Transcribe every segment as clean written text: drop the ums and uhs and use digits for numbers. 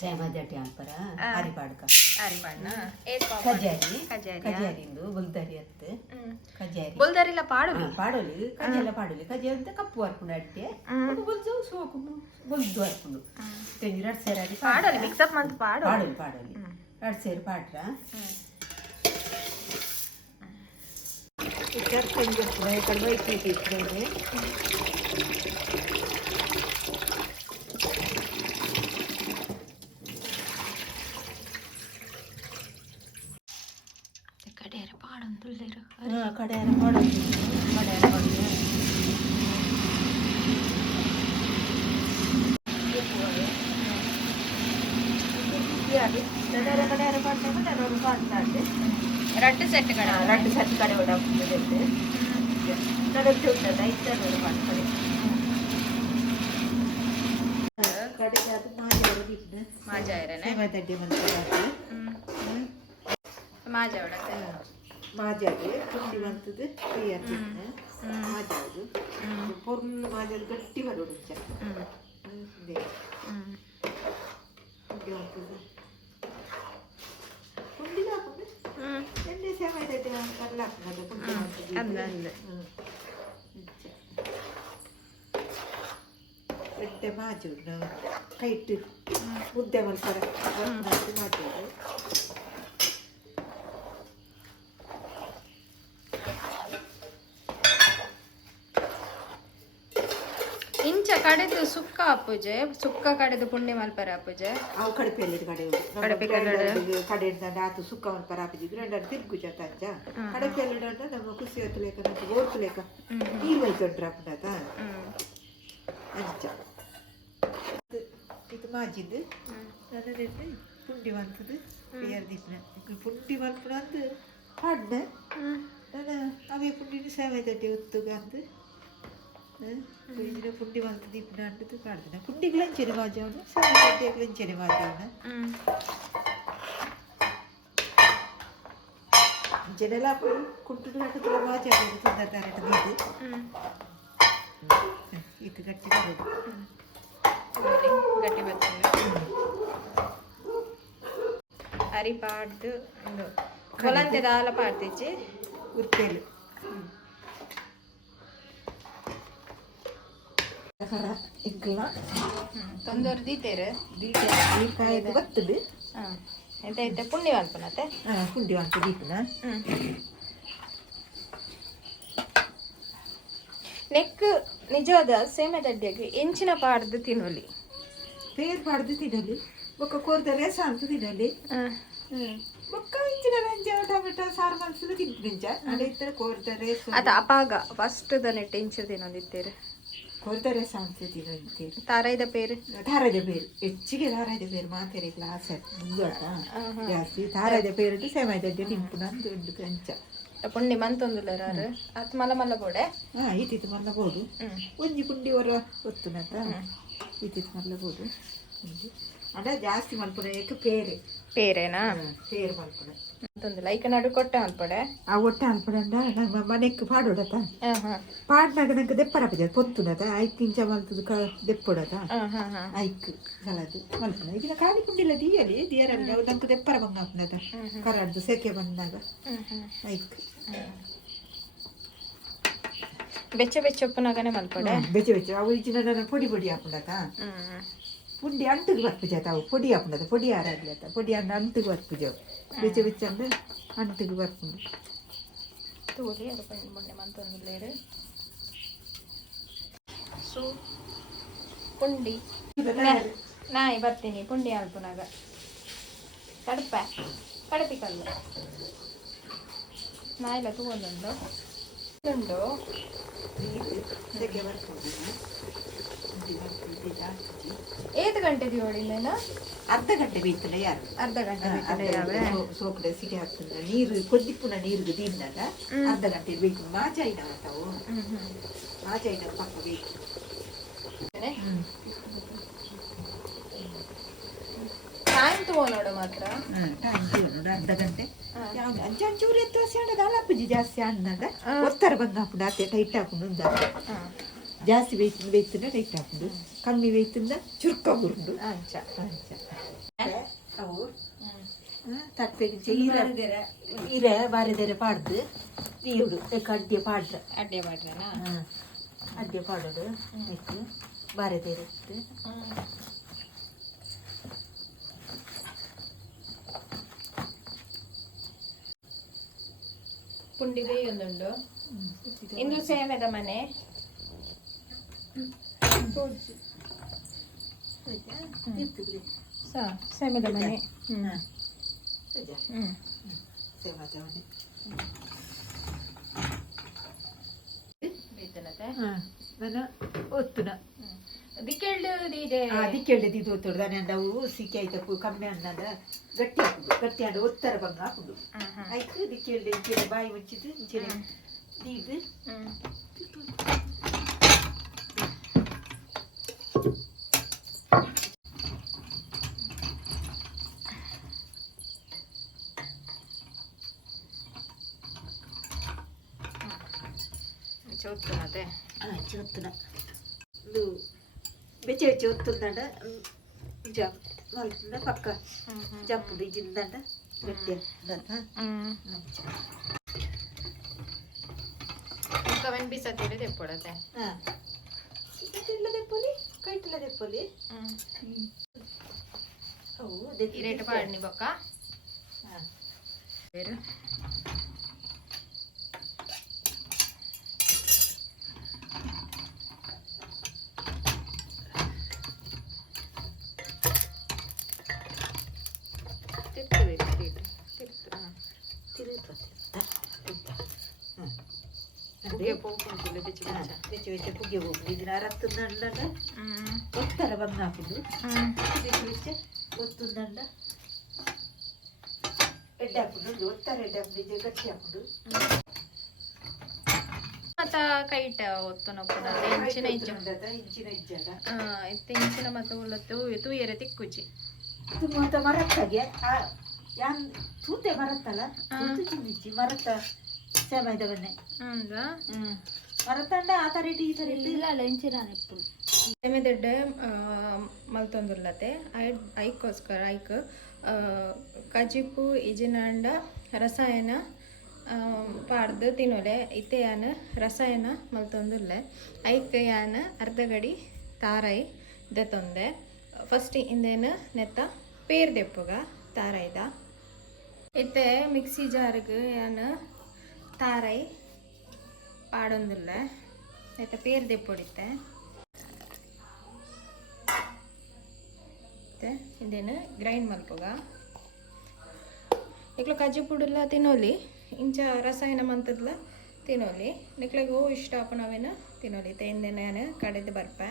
ಸೇಮದಟ್ಟಿ ಅನ್ಪರ ಹರಿಪಾಡ್ಕ ಹರಿಪಾಡ್ನ ಕಜಾರಿ ಕಜಾರಿಂದು ಬುಲ್ದರಿ ಅತ್ತು ಕಜಾರಿ ಬುಲ್ದರಿಲ್ಲ ಪಾಡೋಲಿ ಪಾಡೋಲಿ ಕಜೆಲ್ಲ ಪಾಡೋಲಿ ಕಜೆ ಅಂತ ಕಪ್ಪು ಹರ್ಕೊಂಡು ಅಡ್ಡೆ ಬುಲ್ದು ಸೋಕು ಬುಲ್ದು ಹರ್ಕೊಂಡು ತೆಂಗಿ 2 ಸೇರಿ ಅಡಿ ಪಾಡೋಲಿ ಮಿಕ್ಸಪ್ ಮಾಡಿ ಪಾಡೋಲಿ 2 ಸೇರಿ ಪಾಡ್ರ ತೆಂಗಿ ಕಡೆ ವೈಟ್ ಇಟ್ಟಿದ್ರೆ ಕಡೆಯಾರ ಮಾಡೋದು ಕಡೆಯಾರ ಮಾಡೋದು ಕಡೆಯಾರ ಪಾಡ್ತಾರೆ 2 ಸೆಟ್ ಕಡೆ 2 ಸೆಟ್ ಕಡೆ ಓಡಾಡ್ತದೆ ಕಡೆ ಉಂಟದ ಇದ್ದಾರೆ ಮಾಡ್ತಾರೆ ಕಡೆಗೆ ಅದು ಮಾಜಾಯರನೆ ಸೇಮದಡ್ಡಿ ಮಂತ್ರ ಮಾಜಾವಡಕ್ಕೆ ಮಾಜಾಗೆ ಪುಂಡಿ ಬಂತದ್ದು ಕ್ಲಿಯರ್ ಮಾಜಾವುದು ಪೊರ್ಲು ಮಾಜಾದು ಗಟ್ಟಿ ಬರೋಡು ಪುಂಡಿ ಪುಂಡಿ ಹಾಕೊಂಡು ಎಣ್ಣೆ ಸೇಮದಡ್ಡಿ ಕಲ್ಲ ಹಾಕೋದು ಪುಂಡಿ ಎಡ್ಡೆ ಮಾಜು ಕೈಟ್ ಮುದ್ದೆ ಮಾಡ್ತಾರೆ ಮಾಡ್ಬೋದು ಇಂಚ ಕಡೆದು ಸುಕ್ಕ ಅಪ್ಪುಜೆ ಸುಕ್ಕ ಕಡೆದು ಪುಂಡಿ ಮಲ್ಪರ ಅಪ್ಪುಜೆ ಅವು ಕಡಪೆಯಲ್ಲಿ ಕಡಪೆ ಕಡೆ ಆತು ಸುಕ್ಕ ಮಲ್ಪರ ಹಾಪಿದ್ದು ಗ್ರೈಂಡರ್ ತಿರ್ಗುಜ ತಂಜ ಕಡಪೆಯಲ್ಲಿ ನಮ್ಮ ಖುಷಿ ಹೊತ್ತಲೇಕ ಓದ್ತಲೇಕ ನೀರು ಬೈತೊಂಡ್ರ ಅಪ್ಪನಾತ ಅಂಚ ಇದು ಮಾಜಿದ್ದು ನನ್ನದೆಂದು ಪುಂಡಿ ಮಲ್ಪದು ದೀಪನ ಪುಂಡಿ ಮಲ್ಪನ ಅಂದು ಪಾಡ್ನ ನಾನು ಅವೇ ಪುಂಡಿನ ಸೇಮದಡ್ಡಿ ಒತ್ತುಗ ಅಂದು ಪುಂಡಿ ಮಲ್ತು ದೀಪನ ಅಂಟದು ಪಾಡ್ದನ ಪುಂಡಿಗಳಂಚೆನೆ ಮಾಜವನು ಸೇಮದಡ್ಡಿಗಳಂಚೆನೆ ಮಾಜವನ ಜನೆಲ್ಲ ಕುಂಟು ಹಾಕಿದ್ರೆ ಮಾಜಾಗ ತೊಂದರೆ ನೀರು ಇದು ಗಟ್ಟಿ ಬರೋದು ಗಟ್ಟಿ ಬರ್ತದೆ ಅರಿ ಪಾಡ್ದು ಒಂದು ಕೊಲಂತೆ ದಾಲ ಪಾಡ್ತಿಚ್ಚಿ ಉತ್ತೇಲು ಇಕ್ಕಲ ತೊಂದೂರು ದೀತೇರು ಕಾಯ್ದು ಬರ್ತದೆ ಎಂತ ಎಂತ ಪುಂಡಿ ಮಲ್ಪನತ್ತೆ ಪುಂಡಿ ಮಲ್ಪು ದೀಪನ ನೆಕ್ ನಿಜವಾದ ಸೇಮೆದಡ್ಡಿಯಾಗಿ ಎಂಚಿನ ಪಾಡ್ದು ತಿನ್ನಲಿ ಪೇರ್ ಪಾಡ್ದು ತಿನ್ನಲಿ ಬೊಕ್ಕ ಕೋರ್ದ ರೇಸ ಅಂತ ತಿನ್ನಲಿ ಬೊಕ್ಕ ಇಂಚಿನ ರಂಜ ಟೊಮೆಟೊ ಸಾರು ಮಲ್ಸಲು ತಿಂತ ಅಡೆ ಇತ್ತರ ಕೋರ್ದ ರೇಸ ಅದ ಅಪಾಗ ಫಸ್ಟ್ ದ ನೆಟ್ ಇಂಚು ತಿನ್ನೋದಿತ್ತೇರು ಕೋರ್ದ ರೇಸ ಅಂತ ತಿನ್ನೋದಿತ್ತೇರು ತಾರೈದ ಪೇರು ಧಾರದ ಪೇರು ಹೆಚ್ಚಿಗೆ ಧಾರದ ಪೇರು ಮಾತೇರಿ ಗ್ಲಾಸ್ ಮುಂದೋಟ ಜಾಸ್ತಿ ಧಾರದ ಪೇರು ಸೇಮದಡ್ಡಿ ತಿಂಪು ನಂದು ಒಂದು ಕಂಚ ಪುಂಡಿ ಮಂತೊಂದುಲ್ಲಾರು ಅದು ಮಲ್ಲ ಮಲ್ಲ ಬೋಡೆ ಈತಿತ್ತು ಮಲ್ಲ ಬೋದು ಒಂಜಿ ಪುಂಡಿ ಹೊರ ಒತ್ತುನತ ಈತಿತ್ತು ಮಲ್ಲ ಬೋದು ಅದ ಜಾಸ್ತಿ ಮಲ್ಪಡೆ ಪೇರೆ ಪೇರೇನಾ ಪೇರು ಮಲ್ಪಡೆ ಅಂತಂದಿಲ್ಲ ಈಗ ನಡು ಕೊಟ್ಟೆ ಮಲ್ಪಡೆ ಆ ಒಟ್ಟೆ ಅನ್ಪಡಂಡ ನಮ್ಮ ಮನೆಗೆ ಪಾಡೋಡತ ಪಾಡ್ನಾಗ ನಂಗೆ ದೆಪ್ಪರಪದ ಪೊತ್ತುನದ ಐಕ್ ಇಂಚ ಮಲ್ತದ ದೆಪ್ಪೊಡತ ಐಕ್ ಕಲದು ಮಲ್ಪನ ಈಗಿನ ಕಾಳಿ ಪುಂಡಿಲ್ಲ ದಿಯಲಿ ದಿಯರಲ್ಲಿ ಅವು ನಂಗೆ ದೆಪ್ಪರ ಬಂಗ ಹಾಪನದ ಕರಡ್ದು ಸೆಕೆ ಬಂದಾಗ ಐಕ್ ಬೆಚ್ಚ ಬೆಚ್ಚ ಉಪ್ಪುನಾಗನೆ ಮಲ್ಪಡೆ ಬೆಚ್ಚ ಬೆಚ್ಚ ಅವು ಈಚಿನ ಪೊಡಿ ಪೊಡಿ ಹಾಪುಂಡತ ಪುಂಡಿ ಅಂಟಿಗೆ ಬರ್ಪುಜಾತ ಅವು ಪೊಡಿ ಹಾಪುಂಡದ ಪೊಡಿ ಆರಾಗ್ಲತ್ತ ಪೊಡಿ ಅನ್ನ ಅಂಟಿಗೆ ಬರ್ಪುಜವು ಬೆಚ್ಚ ಬೆಚ್ಚ ಅಂದ್ರೆ ಅಂಟಿಗೆ ಬರ್ಪುಂಡು ತೋಲಿ ಅದು ಮೊನ್ನೆ ಮಂತೊಂದುಲ್ಲೇರು ಸೊ ಪುಂಡಿ ನಾಯಿ ಬರ್ತೀನಿ ಪುಂಡಿ ಅಲ್ಪನಾಗ ಕಡಪಿ ಕಲ್ಲು ನಾಯಿಲ್ಲ ತಗೊಂಡುಂಡು ಉಂಡು ಏದು ಗಂಟೆ ದಿವಳಿಂದೇನ ಅರ್ಧ ಗಂಟೆ ಬೇಯ್ತಲ್ಲ ಯಾರು ಅರ್ಧ ಗಂಟೆ ಸೋಕಡೆ ಸಿಟಿ ಹಾಕ್ತಂದ್ರೆ ನೀರು ಕೊದ್ದಿಪ್ಪುನ ನೀರಿಗೆ ದಿನ್ನಾಗ ಅರ್ಧ ಗಂಟೆ ಬೇಕು ಮಾಜಾಯಿನ ಅಂತಾವು ಮಾಜಾಯಿನ ಪಕ್ಕ ಬೇಕು ಟೈಮ್ ತಗೊಂಡು ಮಾತ್ರ ಟೈಮ್ ತಗೊಂಡು ಅರ್ಧ ಗಂಟೆ ಯಾವ್ದು ಅಂಚೂರು ಎತ್ತು ಹಸಿ ಅಲ್ಲಪ್ಪಜಿ ಜಾಸ್ತಿ ಅನ್ನದ ಒತ್ತರ ಬಂಗ ಹಾಕೊಂಡು ಅತ್ತೆ ಟೈಟ್ ಹಾಕೊಂಡು ಜಾಸ್ತಿ ಬೇಯ್ತಂದ್ರೆ ಟೈಟ್ ಹಾಕೊಂಡು ಕಮ್ಮಿ ಬೇಯ್ತಂದ್ರೆ ಚುರುಕ ಬುರುಂಡು ಅಂಚ ತಟ್ಟೆಗೆ ಇರ ಬಾರಿದರೆ ಪಾಡ್ದು ನೀಡು ಅಡ್ಡೆ ಪಾಡ್ರ ಅಡ್ಡೆ ಮಾಡ್ರನಾ ಅಡ್ಡೆ ಪಾಡೋದು ಇಟ್ಟು ಬಾರಿದರೆ ಇಟ್ಟು ಪುಂಡಿ ಬೇಯೊಂದುಂಡು ಇಂದು ಸೇಮೆದ ಮನೆ ಸೇಮೆದ ಮನೆ ಸೇಮದ ಮನೆ ನಾನು ಒತ್ತುನ ಅದಕ್ಕೆ ಇದು ಒತ್ತುಡು ನಾನು ಅವು ಸಿಕ್ಕಿ ಆಯ್ತಪ್ಪು ಕಮ್ಮಿ ಅನ್ನದ ಗಟ್ಟಿ ಹಾಕುದು ಗಟ್ಟಿ ಅಂಡ ಒತ್ತರ ಬಂಗ ಹಾಕುದು ಆಯ್ತು ದಿಕ್ಕೆ ಬಾಯಿ ಮುಚ್ಚಿದ್ದು ಇಂಚಿನ ಇದು ಚೌತ್ತನತೆ ಚೌತ್ತನ ಇದು ಬೆಚ್ಚ ಬೆಚ್ಚ ಒತ್ತುಂದಂಡ ಜಾಪ್ ಮಲ್ತಂಡ ಪಕ್ಕ ಜಪ್ಪುದು ಇಜಿಂದಂಡ ಗಟ್ಟಿ ಕವೆನ್ ಬಿಸತ್ತಿರ ತೆಪ್ಪೊಡತೆ ಇಲ್ಲ ತೆಪ್ಪಲಿ ಕೈಟಿಲ್ಲ ತೆಪ್ಪಲಿ ಅವು ರೇಟ್ ಪಾಡ್ನಿ ಬೊಕ್ಕ ಬೇರೆ ಪುಗ್ಗೆ ಹೋಗುದು ಇದನ್ನ ರತ್ತುಂದಂಡ ಒತ್ತರ ಬಂದು ಹಾಕುದು ಒತ್ತುಂದಂಡ ಎಡ್ಡೆ ಹಾಕುದು ಒತ್ತರ ಎಡ್ಡೆ ಹಾಕುದು ಗಟ್ಟಿ ಹಾಕುದು ಮತ್ತ ಕೈಟ ಒತ್ತುನಪ್ಪುನ ಇಂಚಿನ ಇಜ್ಜದ ಇಂಚಿನ ಮತ್ತ ಉಳ್ಳತ್ತು ತೂಯರೆ ತಿಕ್ಕುಚಿ ಮತ್ತ ಮರತ್ತಾಗೆ ಯಾನ್ ತೂತೆ ಮರತ್ತಲ್ಲ ತಿನ್ನಿಚ್ಚಿ ಮರತ್ತ ಸೇಮೈದ ಬನ್ನೆ ಮರತ್ತಂಡ ಆ ತರ ಇಟ್ಟು ಈ ತರ ಇಲ್ಲ ಇಂಚಿನ ಎಪ್ಪು ಸೇಮೆದಡ್ಡೆ ಮಲ್ತೊಂದುರ್ಲತೆ ಐಕ್ಕೋಸ್ಕರ ಐಕ್ ಕಜಿಪು ಇಜಿನಂಡ ರಸಾಯನ ಪಾಡ್ದು ತಿನ್ನೋಲೆ ಇತ್ತೆ ಯಾನ್ ರಸಾಯನ ಮಲ್ತೊಂದುಲ್ಲೆ ಐಕ್ ಯಾನ್ ಅರ್ಧ ಗಡಿ ತಾರಾಯಿ ದೆತ್ತೊಂದೆ ಫಸ್ಟ್ ಇಂದೇನು ನೆತ್ತ ಪೇರ್ ದೆಪ್ಪುಗ ತಾರಾಯ್ದ ಇತ್ತೆ ಮಿಕ್ಸಿ ಜಾರ್ಗೆ ಯಾನ್ ತಾರಾಯಿ ಪಾಡೊಂದುಲ್ಲ ನೆತ್ತ ಪೇರ್ ದೆಪ್ಪೊಡಿತ್ತೆ ಮತ್ತೆ ಇಂದೇನು ಗ್ರೈಂಡ್ ಮಲ್ಪುಗ ಇಕ್ಲ ಕಜ್ಜಿ ಪುಡುಲ್ಲ ತಿನ್ನೋಲಿ ಇಂಚ ರಸಾಯನ ಮಂತದ್ಲ ತಿನ್ನೋಲಿ ನಿಕ್ಲೆಗೂ ಇಷ್ಟ ಅಪ್ಪನವೇನು ತಿನ್ನೋಲಿ ತೆಂದೇನ ನಾನು ಕಡೆದು ಬರ್ಪೆ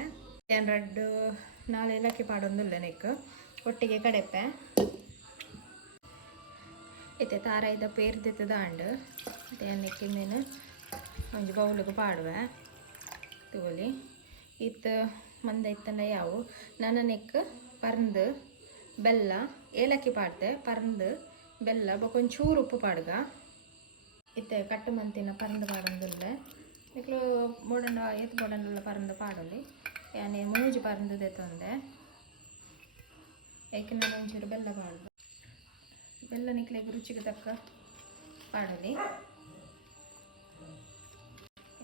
ಏನು ರಡ್ಡು ನಾಳೆ ಏಲಕ್ಕಿ ಪಾಡೊಂದುಲ್ಲ ನೆಕ್ ಒಟ್ಟಿಗೆ ಕಡೆಪೆ ಇತ್ತೆ ತಾರಾಯ್ದ ಪೇರ್ದಿತ್ತದ ಅಂಡು ನೆಕ್ಕಿಂದೇನು ಒಂಜಿ ಬೌಲಿಗೆ ಪಾಡುವೆ ತಗೊಳ್ಳಿ ಇತ್ತು ಮಂದ ಇತ್ತಂಡ ಯಾವು ನನ್ನ ನೆಕ್ ಪರ್ಂದು ಬೆಲ್ಲ ಏಲಕ್ಕಿ ಪಾಡ್ದೆ ಪರ್ಂದು ಬೆಲ್ಲ ಬೊಕೊಂಚೂರು ಉಪ್ಪು ಪಾಡ್ಗ ಇತ್ತೆ ಕಟ್ಟು ಮಂತಿನ ಪರ್ಂದು ಪಾಡೊಂದುಲ್ಲ ಇಕ್ಲು ಬೋಡಂಡ ಎತ್ತು ಬೋಡಂಡೆಲ್ಲ ಪರ್ಂದು ಪಾಡೊಲಿ ಯಾನೆ ಮೂಜಿ ಪರ್ಂದು ದೆತ್ತೊಂದೆ ಏಕೆ ನಾನು ಒಂಚೂರು ಬೆಲ್ಲ ಪಾಡ್ದು ಬೆಲ್ಲ ನಿಕ್ಲೆಗೆ ರುಚಿಗೆ ತಕ್ಕ ಪಾಡಲಿ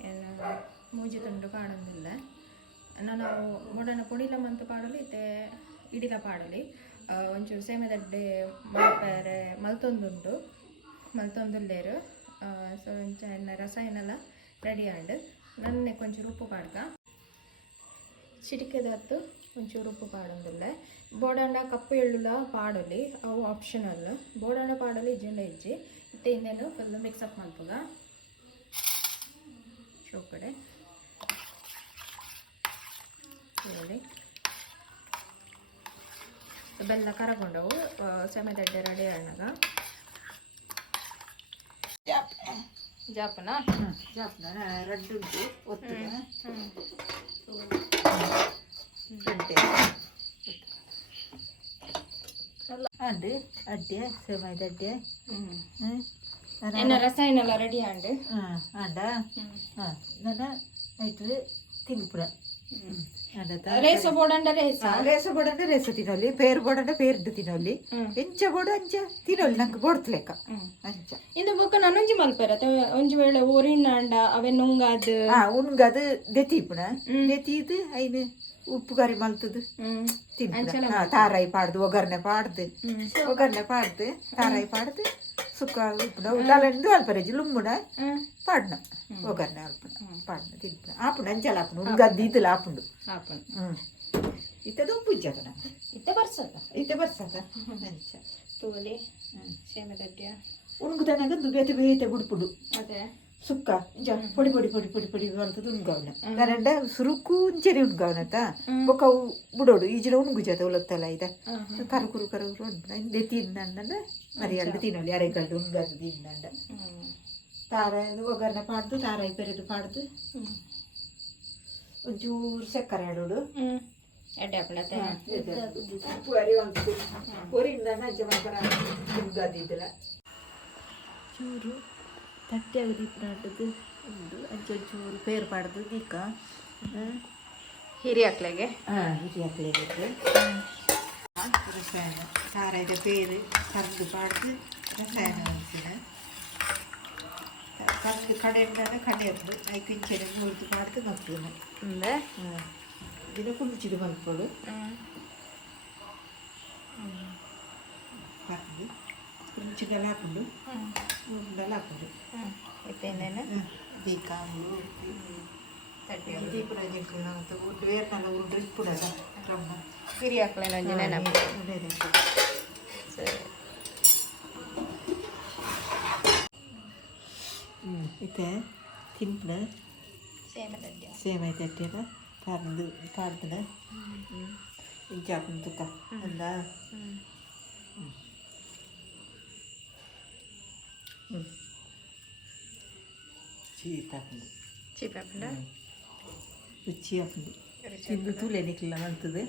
ಏನು ಮೂಜಿ ತುಂಡು ಪಾಡೊಂದಿಲ್ಲ ನಾನು ಮೊಡನ ಪುಡಿಲ ಮಂತು ಪಾಡಲಿ ಇತ್ತೆ ಇಡಿಲ ಪಾಡಲಿ ಒಂಚೂರು ಸೇಮೆದಡ್ಡೆ ಮಲ್ಪರೆ ಮಲ್ತೊಂದುಲ್ಲೇರು ಸೊ ರಸಾಯನೆಲ್ಲ ರೆಡಿ ಆಂಡ್ ನನ್ನೆ ಕೊಂಚೂರು ಉಪ್ಪು ಪಾಡ್ಕ ಚಿಟಿಕೆದ ಹೊತ್ತು ಒಂಚೂರು ಉಪ್ಪು ಪಾಡೊಂದಿಲ್ಲ ಬೋಡಂಡ ಕಪ್ಪು ಎಳ್ಳುಲ ಪಾಡಲಿ ಅವು ಆಪ್ಷನಲ್ ಬೋಡಂಡ ಪಾಡಲಿ ಇಜ್ಜಿಂಡ ಇಜ್ಜಿ ಇತ್ತೆ ಇನ್ನೇನು ಫುಲ್ ಮಿಕ್ಸಪ್ ಮಲ್ಪುಗ ಚೌಕಡೆ ಹೇಳಿ ಬೆಲ್ಲ ಕರಗೊಂಡವು ಸೆಮೆದಡ್ಡೆ ರೆಡಿ ಆಣಗ ಜಾಪನ ರಡ್ಡು ಒತ್ತು ಅಂಡು ಅಡ್ಡೆ ಸೇಮೈದಡ್ಡೆ ರಸಾಯನ ಎಲ್ಲ ರೆಡಿ ಆಂಡು ಅಂಡ ನನ್ನ ನೈಟ್ ತಿನ್ಪುರ ರೇಸ ಬೋಡಂಡ ರೇಸ ಬೋಡಂಡ ರೇಸ ತಿನ್ನೋಲಿ ಪೇರು ಬೋಡಂಡ ಪೇರ್ದು ತಿನ್ನೋಲಿ ಎಂಚ ಬೋಡು ಅಂಚ ತಿನ್ನೋಲಿ ನಂಗೆ ಬೋಡ್ತ್ಲೆಕ್ಕ ಅಂಚ ಇದು ಬೊಕ್ಕ ನನೊಂಜಿ ಮಲ್ಪೆರ ಒಂಜಿ ವೇಳೆ ಊರಿನಾಂಡ ಅವೆ ನುಂಗಾದ್ ಉಣ್ಗದ್ ದೆತೀಪುನ ದೆತೀದು ಐನು ಉಪ್ಪು ಕರಿ ಮಲ್ತದು ತಿನ್ನ ತಾರಾಯಿ ಪಾಡ್ದು ಒಗ್ಗರ್ಣೆ ಪಾಡ್ದು ತಾರಾಯಿ ಪಾಡ್ದು ಸುಕ್ಕ ಉಪ್ಪುನ ಉಳ್ಳಾಲಂಡು ಅಲ್ಪರೇಜಿ ಲುಂಬುನ ಪಾಡ್ನ ಒಗ್ಗರ್ಣೆ ಅಲ್ಪನ ಪಾಡ್ನ ತಿನ್ನ ಆಪುಂಡು ಅಂಚಲ ಆಪುಂಡು ಉಣ್ಗದ್ದು ಇದ್ದಲ್ಲ ಆಪುಂಡು ಇತ್ತದ ಉಪ್ಪು ಇಜ್ಜದ ಇತ್ತೆ ಬರ್ಸದ ಅಂಚ ತೂಲಿ ಸೇಮೆ ದಡ್ಡಿಯ ಉಣ್ಗುದನಗದ್ದು ಬೇತೆ ಬೇತೆ ಬುಡ್ಪುಡು ಅದೇ ಸುಕ್ಕ ಇಂಚ ಪೊಡಿ ಬರ್ತದ ಉಣ್ಗವನ ನರಂಡ ಸುರುಕು ಇಂಚರಿ ಉಣ್ಗವನತ ಬೊಕ್ಕ ಬುಡೋಡು ಈಜಿನ ಉಣ್ಗುಜದ ಉಲತ್ತಲ್ಲ ಇದ ಕರುಕುರು ಉಣ್ಣ ತಿನ್ನಂಡ ಮರಿಯಲ್ಡು ತಿನ್ನೋಲಿ ಅರೆಗಲ್ಡು ಉಣ್ಗದು ತಿನ್ನಂಡ ತಾರಾಯಿ ಒಗ್ಗರ್ನ ಪಾಡ್ದು ತಾರಾಯಿ ಬೆರೆದು ಪಾಡ್ದು ಒಂಚೂರು ಸಕ್ಕರೆ ಆಡೋಡು ಎಡ್ಡೆ ಹಾಕೊಂಡತ್ತೆ ಉಪ್ಪು ಅರಿ ಒಂದು ಒರಿಂದ ಅಂಚ ಮಾಡ್ತಾರ ಉಣ್ಗದಿದ್ದಲ್ಲ ಚೂರು ತಟ್ಟೆ ದಿಪ್ಪನಾಟದ್ದು ಉಂಡು ಅಂಚೊಂಚೂರು ಪೇರು ಪಾಡ್ದು ದೀಕ ಹಿರಿ ಹಾಕ್ಲೆಗೆ ಹಿರಿ ಹಾಕ್ಲಿಕ್ಕೆ ರಸಾಯನ ಸಾರಾಯ್ದ ಪೇರು ಕರ್ದು ಪಾಡ್ದು ರಸಾಯನ ಹಾಕ್ತಿನ ಕರ್ದು ಕಡೆಯಿಂದಾನೆ ಕಡೆ ಹತ್ತು ಐದು ಇಂಚನೆ ಮೂರ್ದು ಪಾಡ್ದು ಮಕ್ಕಳು ದಿನ ಕುಂಚಿದು ಮಲ್ಪಡು ಕರ್ದು ಕುಂಚಿಗೆಲ್ಲ ಹಾಕೊಂಡು ಉಂಡೆಲ್ಲ ಹಾಕೊಂಡು ದೀಕಾಂಬು ದೀಪುರ ಜಿಂಕುನ ಮತ್ತು ಉಂಡು ಬೇರ್ನೆಲ್ಲ ಉಂಡು ಇಪ್ಪುಡದ ಕ್ರಮ ಹಿರಿ ಹಾಕ್ಲೇನ ಒಂಜಿ ನೆನಪು ಸರಿ ಇತ್ತೆ ತಿನ್ಪುನ ಸೇಮೆ ತಟ್ಟೆನ ಕರ್ದು ಪಾಡ್ದನ ಇಂಚ ಹಾಕೊಂಡು ತುಕ್ಕ ಅಂದ ಚೀಪ್ ಹಾಕೊಂಡು ರುಚಿ ಹಾಕೊಂಡು ತಿಂದು ತೂಲೆ ನಿಕ್ಲಿಲ್ಲ ಅಂತದೆ